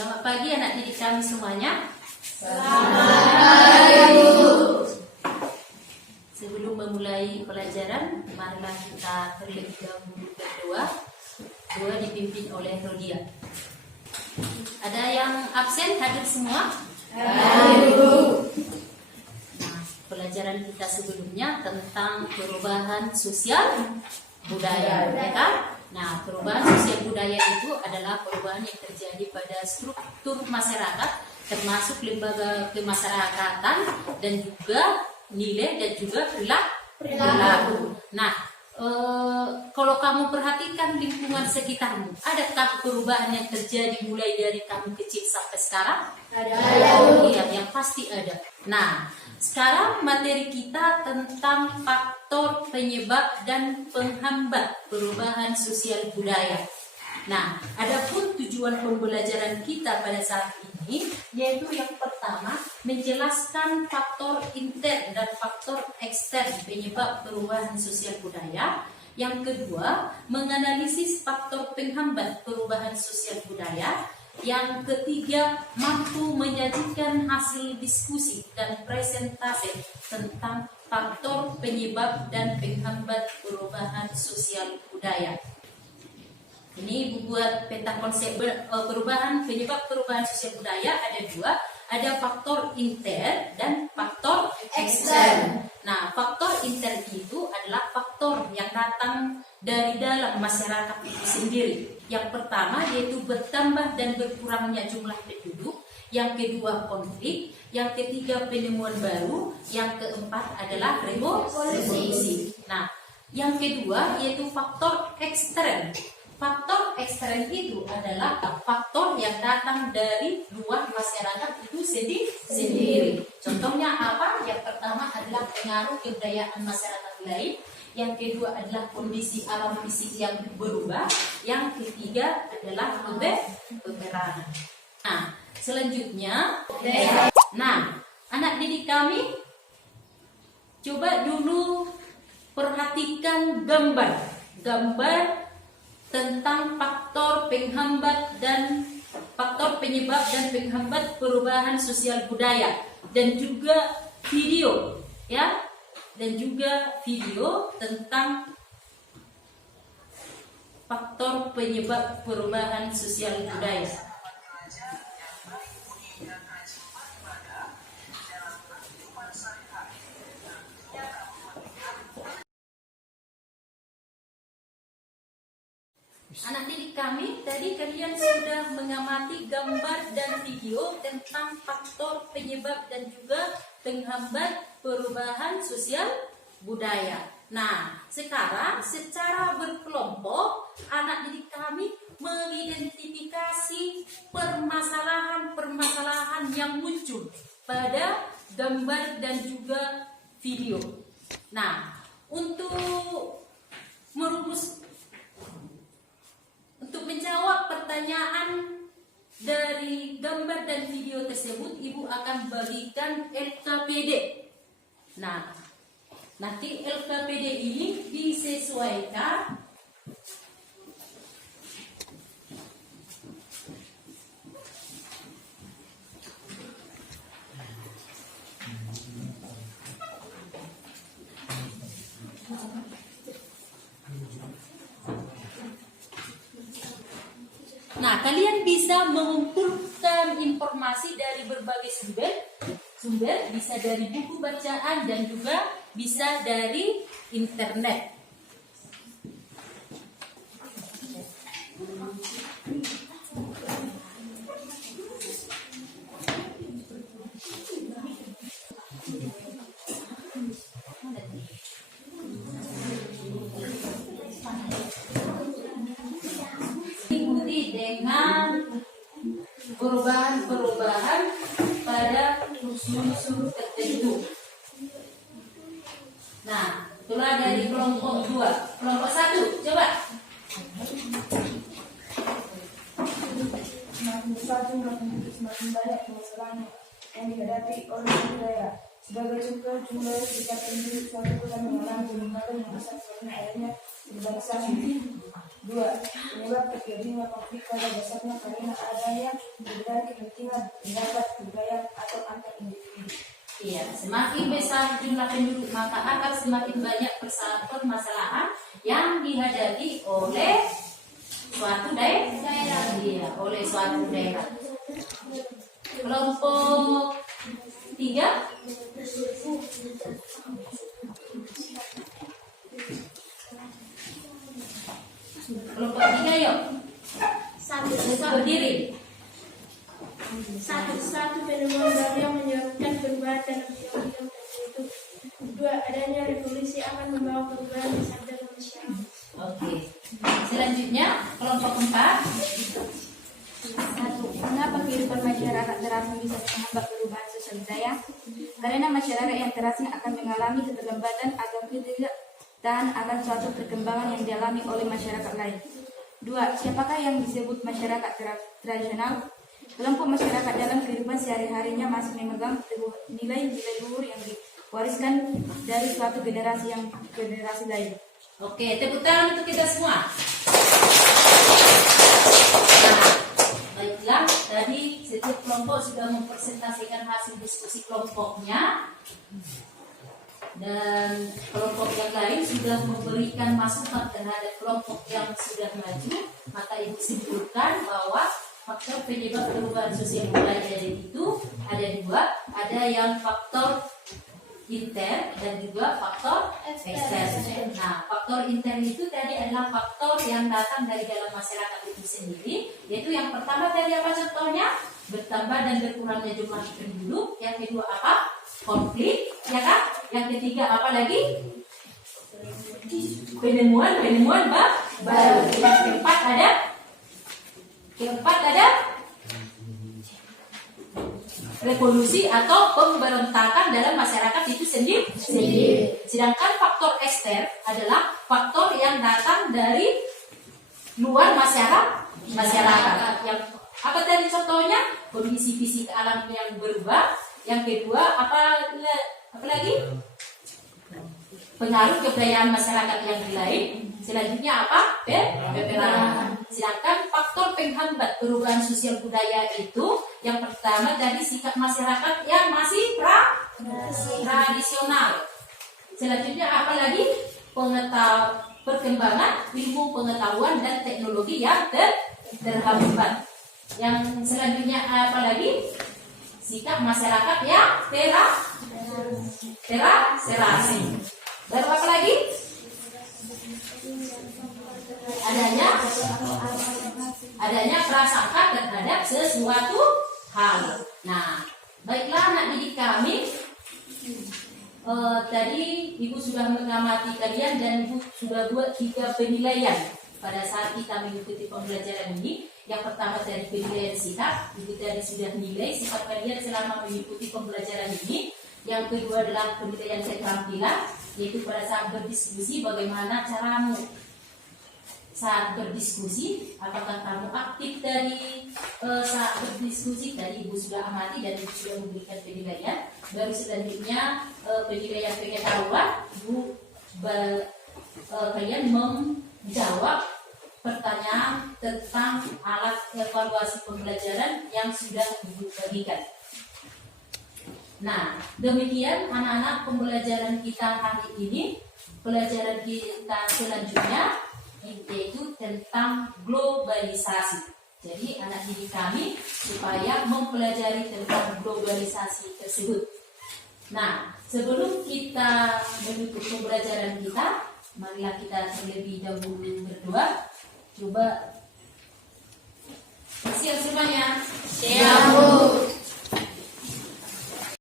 Selamat pagi anak didik kami semuanya. Selamat pagi, Bu. Sebelum memulai pelajaran, marilah kita terlebih dahulu berdoa. Doa dipimpin oleh Rodia. Ada yang absen hadir semua? Hadir, Bu. Nah, pelajaran kita sebelumnya tentang perubahan sosial budaya, ya kan? Nah, perubahan sosial budaya itu adalah perubahan yang terjadi pada struktur masyarakat, termasuk lembaga kemasyarakatan dan juga nilai dan juga perilaku. Nah, kalau kamu perhatikan lingkungan sekitarmu, adakah perubahan yang terjadi mulai dari kamu kecil sampai sekarang? Ada. Iya, yang pasti ada. Nah, sekarang materi kita tentang faktor penyebab dan penghambat perubahan sosial budaya. Nah, adapun tujuan pembelajaran kita pada saat ini yaitu yang pertama menjelaskan faktor intern dan faktor ekstern penyebab perubahan sosial budaya. Yang kedua, menganalisis faktor penghambat perubahan sosial budaya. Yang ketiga, mampu menyajikan hasil diskusi dan presentasi tentang faktor penyebab dan penghambat perubahan sosial budaya. Ini buat peta konsep perubahan penyebab perubahan sosial budaya ada dua, ada faktor intern dan faktor ekstern. Nah, faktor intern itu adalah faktor yang datang dari dalam masyarakat itu sendiri. Yang pertama yaitu bertambah dan berkurangnya jumlah penduduk, yang kedua konflik, yang ketiga penemuan baru, yang keempat adalah revolusi. Nah, yang kedua yaitu faktor ekstern. Faktor ekstern itu adalah faktor yang datang dari luar masyarakat itu sendiri. Contohnya apa? Yang pertama adalah pengaruh kebudayaan masyarakat lain. Yang kedua adalah kondisi alam fisik yang berubah. Yang ketiga adalah peperangan. Nah, selanjutnya, anak didik kami, coba dulu perhatikan gambar tentang faktor penghambat dan faktor penyebab dan penghambat perubahan sosial budaya dan juga video, ya, dan juga video tentang faktor penyebab perubahan sosial budaya. Anak didik kami, tadi kalian sudah mengamati gambar dan video tentang faktor penyebab dan juga penghambat perubahan sosial budaya. Nah, sekarang secara berkelompok anak didik kami mengidentifikasi permasalahan-permasalahan yang muncul pada gambar dan juga video. Nah, untuk menjawab pertanyaan dari gambar dan video tersebut, Ibu akan bagikan LKPD. Nah, nanti LKPD ini disesuaikan kalian bisa mengumpulkan informasi dari berbagai sumber, bisa dari buku bacaan dan juga bisa dari internet. Dengan perubahan-perubahan pada unsur tertentu. Nah, itulah dari kelompok 2. Kelompok 1, coba. Semakin besar jumlah penduduk, semakin banyak permasalahan yang dihadapi oleh budaya. Sebagai contoh, jumlah sekitar penduduk suatu kota mengalami peningkatan yang besar karena adanya urbanisasi. 2. Penyebab terjadinya konflik pada dasarnya karena adanya perbedaan kepentingan, pendapat, budaya, atau antar individu. Iya, semakin besar jumlah penduduk maka akan semakin banyak permasalahan yang dihadapi oleh suatu daerah. Iya, oleh suatu daerah. Kelompok 3. Kelompok 3 yuk. Berdiri. Satu penemuan baru yang menyebabkan perubahan dalam bidang-bidang tertentu. 2. Adanya revolusi akan membawa perubahan besar dalam masyarakat. Oke. Selanjutnya kelompok 4. 1. Mengapa kehidupan masyarakat terasing bisa menghambat perubahan sosial budaya? Karena masyarakat yang terasing akan mengalami keterlambatan atau ketidaktahan akan suatu perkembangan yang dialami oleh masyarakat lain. 2. Siapakah yang disebut masyarakat tradisional? Kelompok masyarakat dalam kehidupan sehari-harinya masih memegang nilai-nilai luhur yang diwariskan dari suatu generasi yang ke generasi lain. Oke, tepuk tangan untuk kita semua. Nah, baiklah, tadi setiap kelompok sudah mempresentasikan hasil diskusi kelompoknya. Dan kelompok yang lain sudah memberikan masukan terhadap kelompok yang sudah maju. Maka ibu simpulkan bahwa faktor penyebab perubahan sosial budaya itu ada 2, ada yang faktor intern dan juga faktor ekstern. Nah, faktor intern itu tadi adalah faktor yang datang dari dalam masyarakat itu sendiri, yaitu yang pertama tadi apa contohnya? Bertambah dan berkurangnya jumlah penduduk. Yang kedua apa? Konflik, ya kan? Yang ketiga apa lagi? Penemuan baru. Yang keempat ada revolusi atau pemberontakan dalam masyarakat itu sendiri. Sedangkan faktor ekstern adalah faktor yang datang dari luar masyarakat. Yang apa tadi contohnya? Kondisi fisik alam yang berubah. Yang kedua apa lagi? Pengaruh kebudayaan masyarakat yang lain. Selanjutnya apa? Peperangan. Sedangkan faktor penghambat perubahan sosial budaya itu yang pertama dari sikap masyarakat yang masih tradisional. Selanjutnya apa lagi? Perkembangan ilmu pengetahuan dan teknologi yang terhambat. Yang selanjutnya apa lagi? Sikap masyarakat yang terasing. Lalu apa lagi? Adanya prasangka terhadap sesuatu hal. Nah, baiklah anak didik kami. Tadi ibu sudah mengamati kalian dan ibu sudah buat 3 penilaian pada saat kita mengikuti pembelajaran ini. Yang pertama dari penilaian sikap, ibu tadi sudah nilai sikap kalian selama mengikuti pembelajaran ini. Yang kedua adalah penilaian keterampilan, yaitu pada saat berdiskusi bagaimana caramu saat berdiskusi, apakah kamu aktif dari saat berdiskusi. Tadi ibu sudah amati dan ibu sudah memberikan penilaian. Baru selanjutnya penilaian pengetahuan, ibu kalian menjawab pertanyaan tentang alat evaluasi pembelajaran yang sudah ibu bagikan. Nah, demikian anak-anak pembelajaran kita hari ini. Pelajaran kita selanjutnya yaitu tentang globalisasi. Jadi anak didik kami supaya mempelajari tentang globalisasi tersebut. Nah, sebelum kita menutup pembelajaran kita, marilah kita terlebih dahulu berdoa. Coba